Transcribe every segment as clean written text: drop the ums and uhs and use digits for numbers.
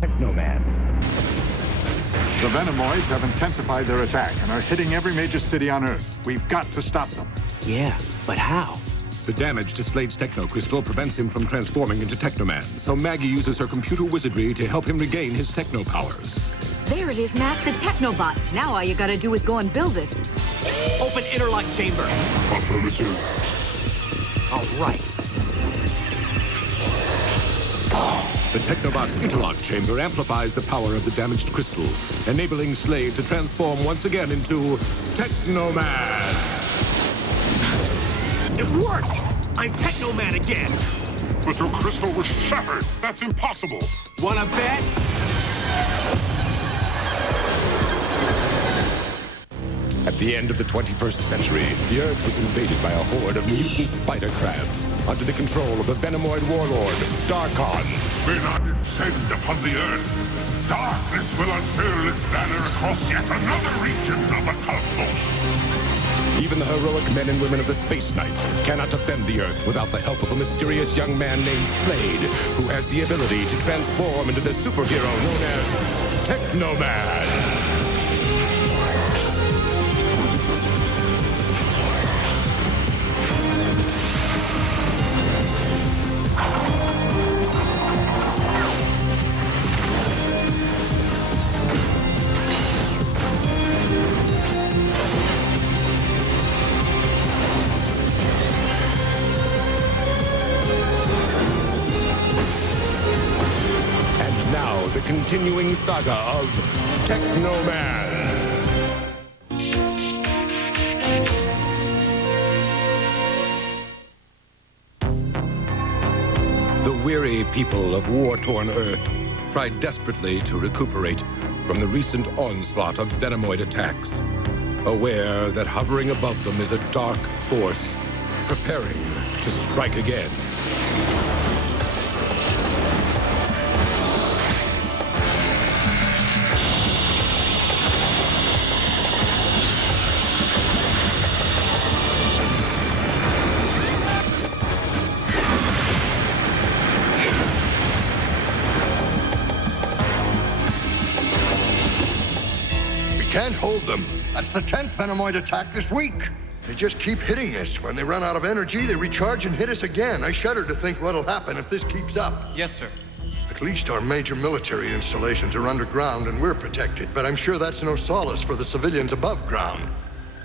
Teknoman. The Venomoids have intensified their attack and are hitting every major city on Earth. We've got to stop them. Yeah, but how? The damage to Slade's techno-crystal prevents him from transforming into Teknoman, so Maggie uses her computer wizardry to help him regain his techno-powers. There it is, Mac, the Technobot. Now all you gotta do is go and build it. Open interlock chamber. Affirmative. All right. The Technobot's interlock chamber amplifies the power of the damaged crystal, enabling Slade to transform once again into Teknoman. It worked! I'm Teknoman again! But your crystal was shattered. That's impossible. Wanna bet? At the end of the 21st century, the Earth was invaded by a horde of mutant spider crabs under the control of the Venomoid warlord, Darkon. May not descend upon the Earth. Darkness will unfurl its banner across yet another region of the cosmos. Even the heroic men and women of the Space Knights cannot defend the Earth without the help of a mysterious young man named Slade, who has the ability to transform into the superhero known as Teknoman. The continuing saga of Teknoman. The weary people of war-torn Earth try desperately to recuperate from the recent onslaught of Venomoid attacks, aware that hovering above them is a dark force preparing to strike again. Can't hold them. That's the 10th Venomoid attack this week. They just keep hitting us. When they run out of energy, they recharge and hit us again. I shudder to think what'll happen if this keeps up. Yes, sir. At least our major military installations are underground and we're protected, but I'm sure that's no solace for the civilians above ground.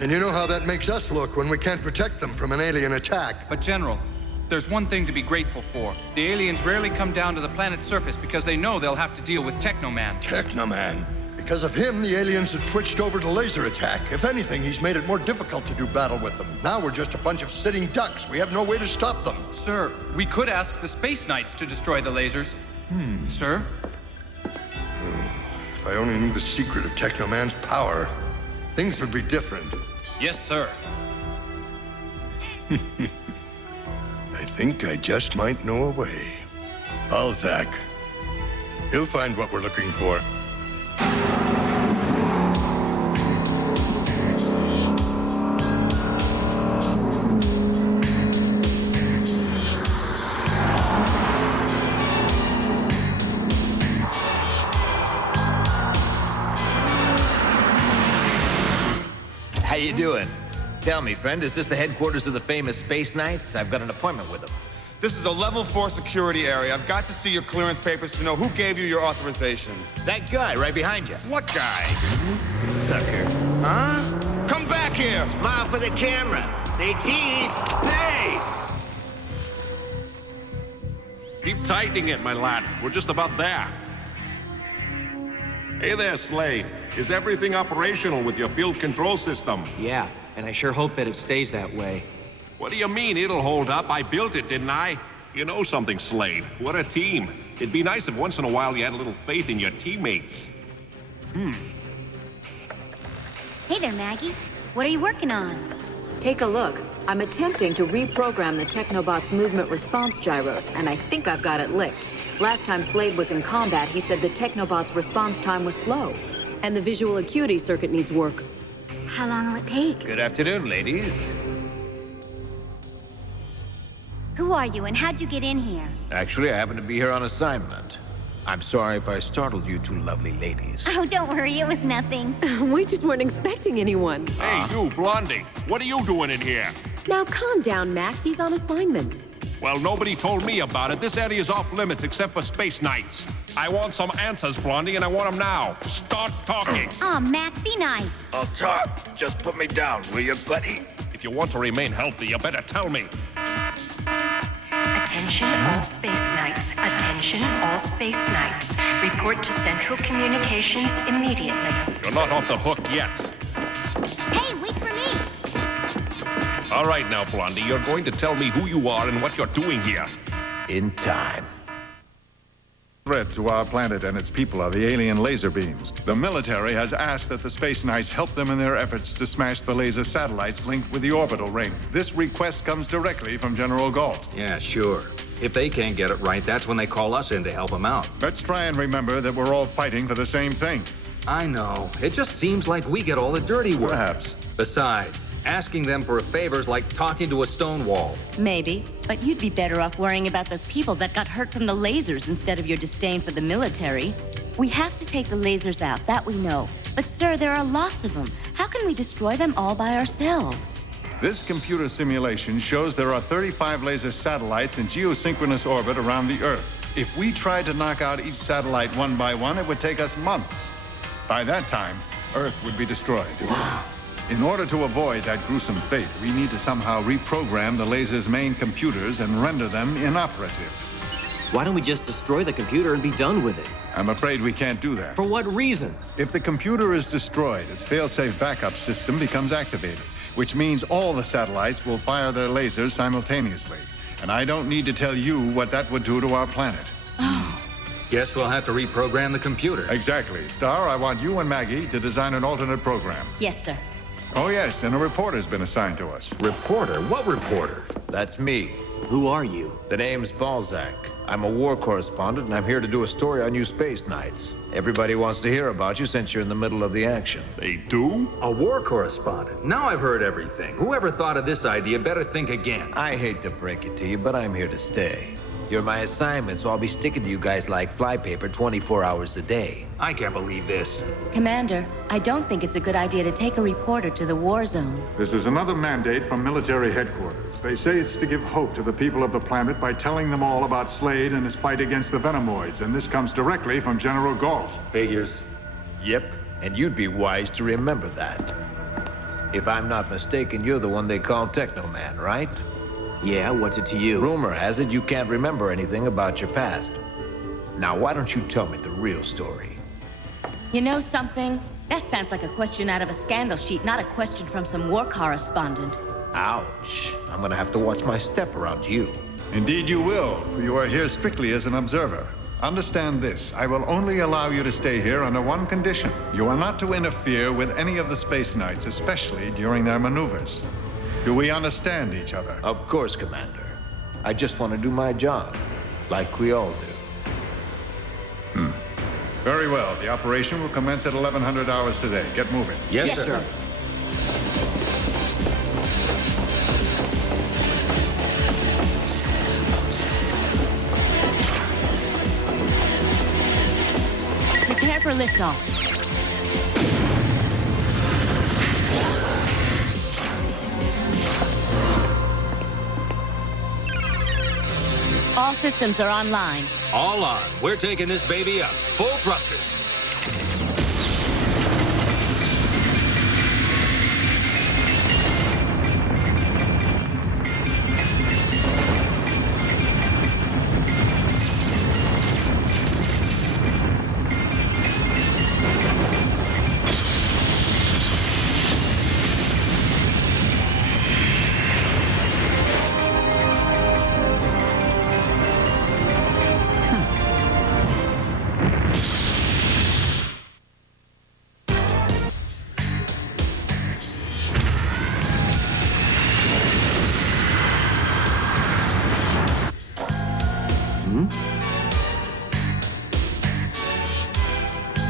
And you know how that makes us look when we can't protect them from an alien attack. But General, there's one thing to be grateful for. The aliens rarely come down to the planet's surface because they know they'll have to deal with Teknoman. Teknoman. Because of him, the aliens have switched over to laser attack. If anything, he's made it more difficult to do battle with them. Now we're just a bunch of sitting ducks. We have no way to stop them. Sir, we could ask the Space Knights to destroy the lasers. Sir? If I only knew the secret of Teknoman's power, things would be different. Yes, sir. I think I just might know a way. Balzac. He'll find what we're looking for. How you doing? Tell me, friend, is this the headquarters of the famous Space Knights? I've got an appointment with them. This is a level 4 security area. I've got to see your clearance papers to know who gave you your authorization. That guy right behind you. What guy? Sucker. Huh? Come back here! Smile for the camera. Say cheese. Hey! Keep tightening it, my lad. We're just about there. Hey there, Slade. Is everything operational with your field control system? Yeah, and I sure hope that it stays that way. What do you mean it'll hold up? I built it, didn't I? You know something, Slade. What a team. It'd be nice if once in a while you had a little faith in your teammates. Hey there, Maggie. What are you working on? Take a look. I'm attempting to reprogram the Technobot's movement response gyros, and I think I've got it licked. Last time Slade was in combat, he said the Technobot's response time was slow. And the visual acuity circuit needs work. How long will it take? Good afternoon, ladies. Who are you and how'd you get in here? Actually, I happen to be here on assignment. I'm sorry if I startled you two lovely ladies. Oh, don't worry, it was nothing. We just weren't expecting anyone. Hey, you, Blondie. What are you doing in here? Now calm down, Mac. He's on assignment. Well, nobody told me about it. This area is off limits except for space nights. I want some answers, Blondie, and I want them now. Start talking. Aw, Mac, be nice. I'll talk. Just put me down, will you, buddy? If you want to remain healthy, you better tell me. Attention all space knights. Attention all space knights. Report to Central Communications immediately. You're not off the hook yet. Hey, wait for me. All right now, Blondie, you're going to tell me who you are and what you're doing here. In time. Threat to our planet and its people are the alien laser beams. The military has asked that the Space Knights help them in their efforts to smash the laser satellites linked with the orbital ring. This request comes directly from General Galt. Yeah, sure. If they can't get it right, that's when they call us in to help them out. Let's try and remember that we're all fighting for the same thing. I know. It just seems like we get all the dirty work. Perhaps. Besides, asking them for a favor's like talking to a stone wall. Maybe, but you'd be better off worrying about those people that got hurt from the lasers instead of your disdain for the military. We have to take the lasers out, that we know. But sir, there are lots of them. How can we destroy them all by ourselves? This computer simulation shows there are 35 laser satellites in geosynchronous orbit around the Earth. If we tried to knock out each satellite one by one, it would take us months. By that time, Earth would be destroyed. Wow. In order to avoid that gruesome fate, we need to somehow reprogram the laser's main computers and render them inoperative. Why don't we just destroy the computer and be done with it? I'm afraid we can't do that. For what reason? If the computer is destroyed, its fail-safe backup system becomes activated, which means all the satellites will fire their lasers simultaneously. And I don't need to tell you what that would do to our planet. Guess we'll have to reprogram the computer. Exactly. Star, I want you and Maggie to design an alternate program. Yes, sir. Oh, yes, and a reporter's been assigned to us. Reporter? What reporter? That's me. Who are you? The name's Balzac. I'm a war correspondent, and I'm here to do a story on you space knights. Everybody wants to hear about you since you're in the middle of the action. They do? A war correspondent? Now I've heard everything. Whoever thought of this idea better think again. I hate to break it to you, but I'm here to stay. You're my assignment, so I'll be sticking to you guys like flypaper 24 hours a day. I can't believe this. Commander, I don't think it's a good idea to take a reporter to the war zone. This is another mandate from military headquarters. They say it's to give hope to the people of the planet by telling them all about Slade and his fight against the Venomoids, and this comes directly from General Galt. Figures. Yep, and you'd be wise to remember that. If I'm not mistaken, you're the one they call Teknoman, right? Yeah, what's it to you? Rumor has it you can't remember anything about your past. Now, why don't you tell me the real story? You know something? That sounds like a question out of a scandal sheet, not a question from some war correspondent. Ouch. I'm gonna have to watch my step around you. Indeed you will, for you are here strictly as an observer. Understand this, I will only allow you to stay here under one condition. You are not to interfere with any of the Space Knights, especially during their maneuvers. Do we understand each other? Of course, Commander. I just want to do my job, like we all do. Very well. The operation will commence at 1100 hours today. Get moving. Yes, sir. Prepare for liftoff. All systems are online. All on. We're taking this baby up. Full thrusters.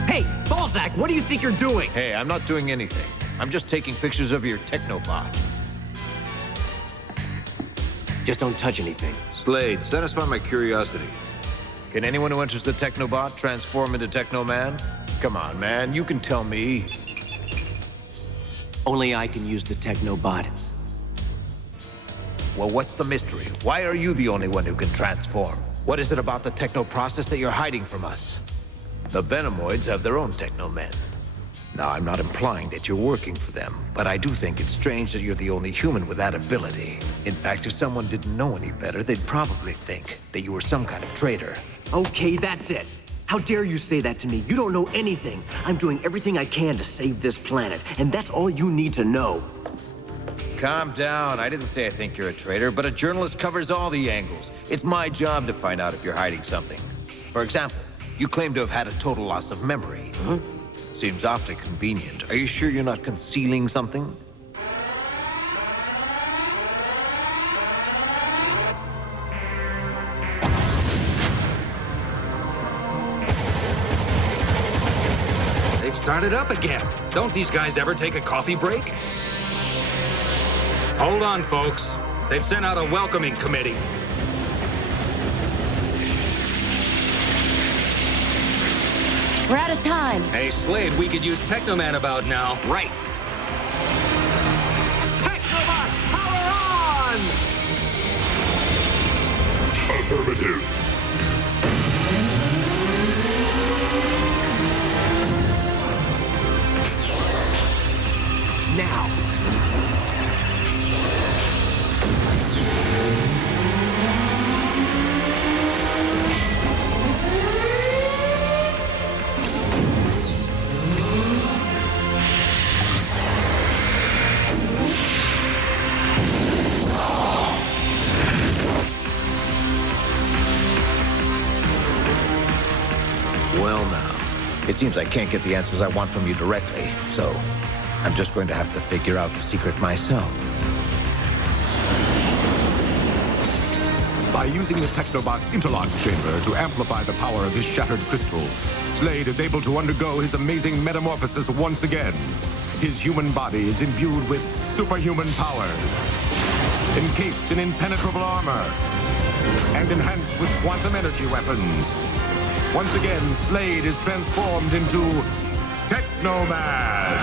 Hey, Balzac, what do you think you're doing? Hey, I'm not doing anything. I'm just taking pictures of your Technobot. Just don't touch anything. Slade, satisfy my curiosity. Can anyone who enters the Technobot transform into Technoman? Come on, man, you can tell me. Only I can use the Technobot. Well, what's the mystery? Why are you the only one who can transform? What is it about the techno process that you're hiding from us? The Venomoids have their own Technomen. Now, I'm not implying that you're working for them, but I do think it's strange that you're the only human with that ability. In fact, if someone didn't know any better, they'd probably think that you were some kind of traitor. Okay, that's it. How dare you say that to me? You don't know anything. I'm doing everything I can to save this planet, and that's all you need to know. Calm down. I didn't say I think you're a traitor, but a journalist covers all the angles. It's my job to find out if you're hiding something. For example, you claim to have had a total loss of memory. Huh? Seems awfully convenient. Are you sure you're not concealing something? They've started up again. Don't these guys ever take a coffee break? Hold on, folks. They've sent out a welcoming committee. We're out of time. Hey, Slade, we could use Technoman about now. Right. Technobot, power on! Affirmative. Now. Well, now, it seems I can't get the answers I want from you directly, so I'm just going to have to figure out the secret myself. By using the Technobot's interlock chamber to amplify the power of his shattered crystal, Slade is able to undergo his amazing metamorphosis once again. His human body is imbued with superhuman powers, encased in impenetrable armor, and enhanced with quantum energy weapons. Once again, Slade is transformed into Technoman.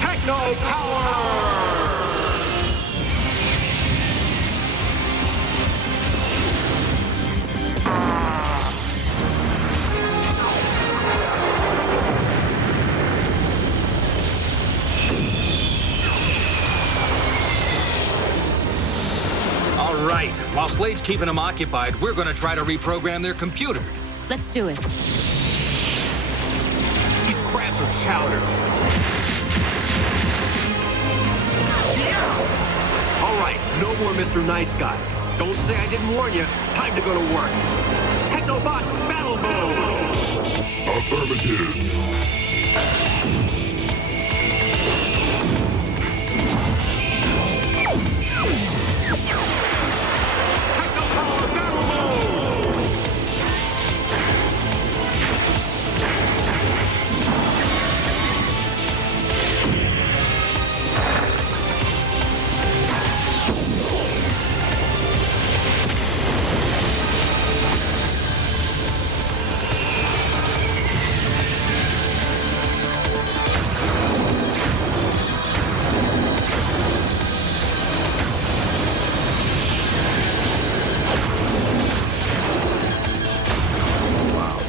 Techno power! All right. While Slade's keeping them occupied, we're going to try to reprogram their computer. Let's do it. These crabs are chowder. Yeah! All right, no more Mr. Nice Guy. Don't say I didn't warn you. Time to go to work. Technobot battle mode! Affirmative.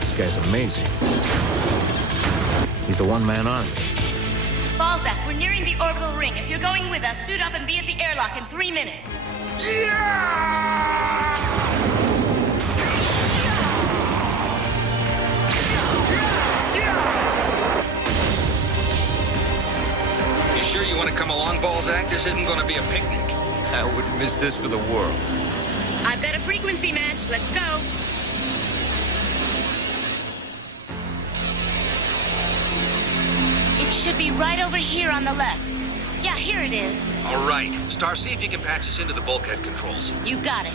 This guy's amazing. He's a one-man army. Balzac, we're nearing the orbital ring. If you're going with us, suit up and be at the airlock in 3 minutes. You sure you want to come along, Balzac? This isn't going to be a picnic. I wouldn't miss this for the world. I've got a frequency match. Let's go. It should be right over here on the left. Yeah, here it is. All right. Star, see if you can patch us into the bulkhead controls. You got it.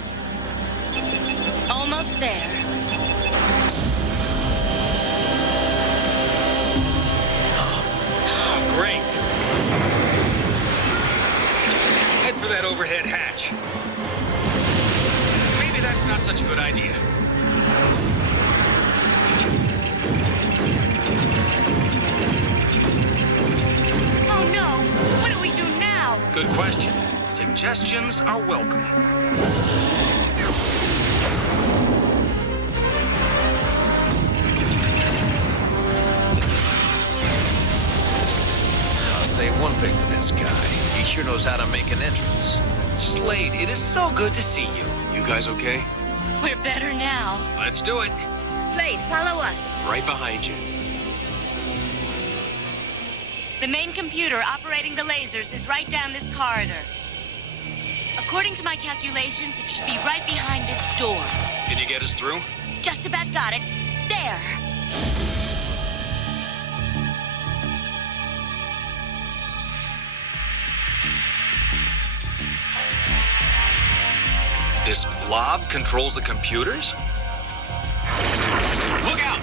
Almost there. much. Maybe that's not such a good idea. Oh no! What do we do now? Good question. Suggestions are welcome. I'll say one thing for this guy. He sure knows how to make an entrance. Slade, it is so good to see you. You guys okay? We're better now. Let's do it. Slade, follow us. Right behind you. The main computer operating the lasers is right down this corridor. According to my calculations, it should be right behind this door. Can you get us through? Just about got it. There. This blob controls the computers? Look out!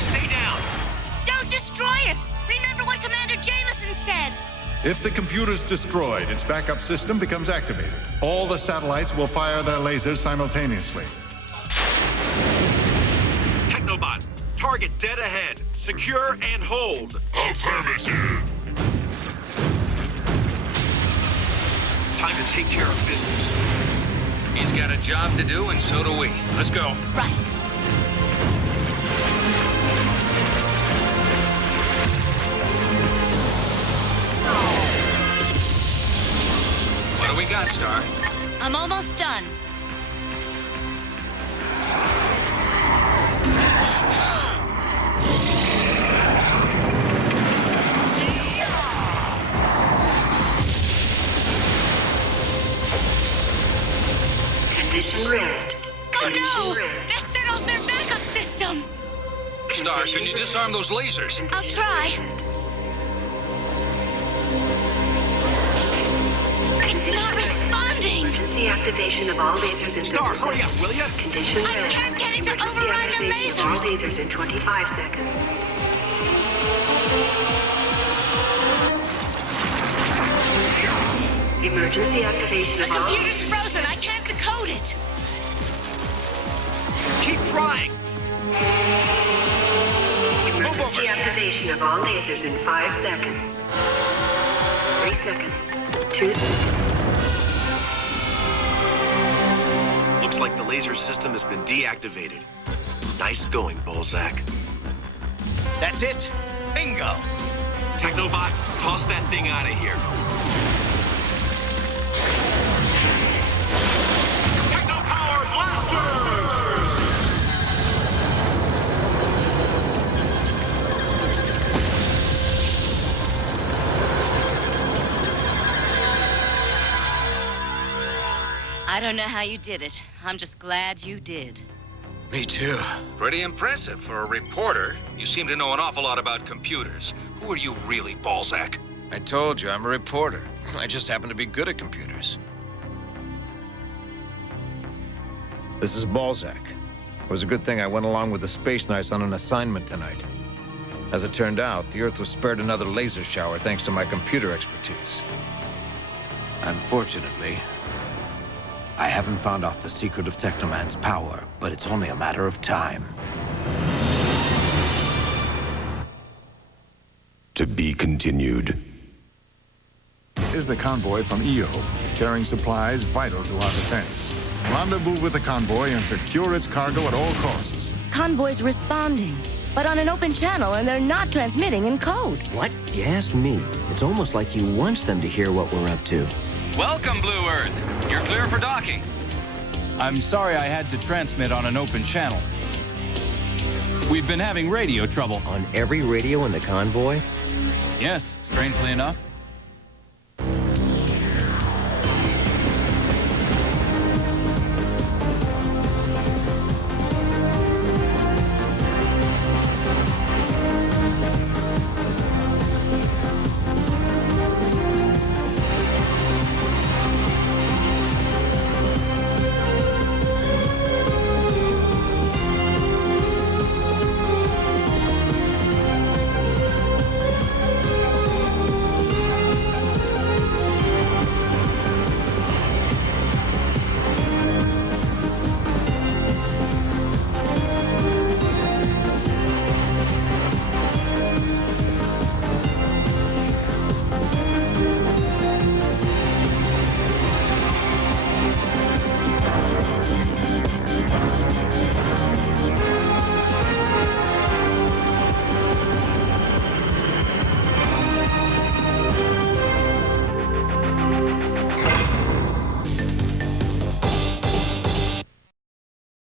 Stay down! Don't destroy it! Remember what Commander Jameson said! If the computer's destroyed, its backup system becomes activated. All the satellites will fire their lasers simultaneously. Technobot, target dead ahead. Secure and hold. Affirmative. Time to take care of business. He's got a job to do, and so do we. Let's go. Right. What do we got, Star? I'm almost done. Condition red. Oh no! That set off their backup system! Star, can you disarm those lasers? I'll try. It's not responding! Emergency activation of all lasers in Star, hurry up, will ya? Condition red. I can't get it to Emergency override the activation of all lasers! lasers in 25 seconds. Emergency activation The of all... computer's frozen. I can't decode it. Keep trying. Emergency activation of all lasers in 5 seconds. 3 seconds. 2 seconds. Looks like the laser system has been deactivated. Nice going, Balzac. That's it. Bingo. Technobot, toss that thing out of here. Techno-powered blasters! I don't know how you did it. I'm just glad you did. Me too. Pretty impressive for a reporter. You seem to know an awful lot about computers. Who are you really, Balzac? I told you, I'm a reporter. I just happen to be good at computers. This is Balzac. It was a good thing I went along with the Space Knights on an assignment tonight. As it turned out, the Earth was spared another laser shower thanks to my computer expertise. Unfortunately, I haven't found out the secret of Teknoman's power, but it's only a matter of time. To be continued. Is the convoy from EO, carrying supplies vital to our defense. Rendezvous with the convoy and secure its cargo at all costs. Convoy's responding, but on an open channel, and they're not transmitting in code. What? You asked me. It's almost like he wants them to hear what we're up to. Welcome, Blue Earth. You're clear for docking. I'm sorry I had to transmit on an open channel. We've been having radio trouble. On every radio in the convoy? Yes, strangely enough.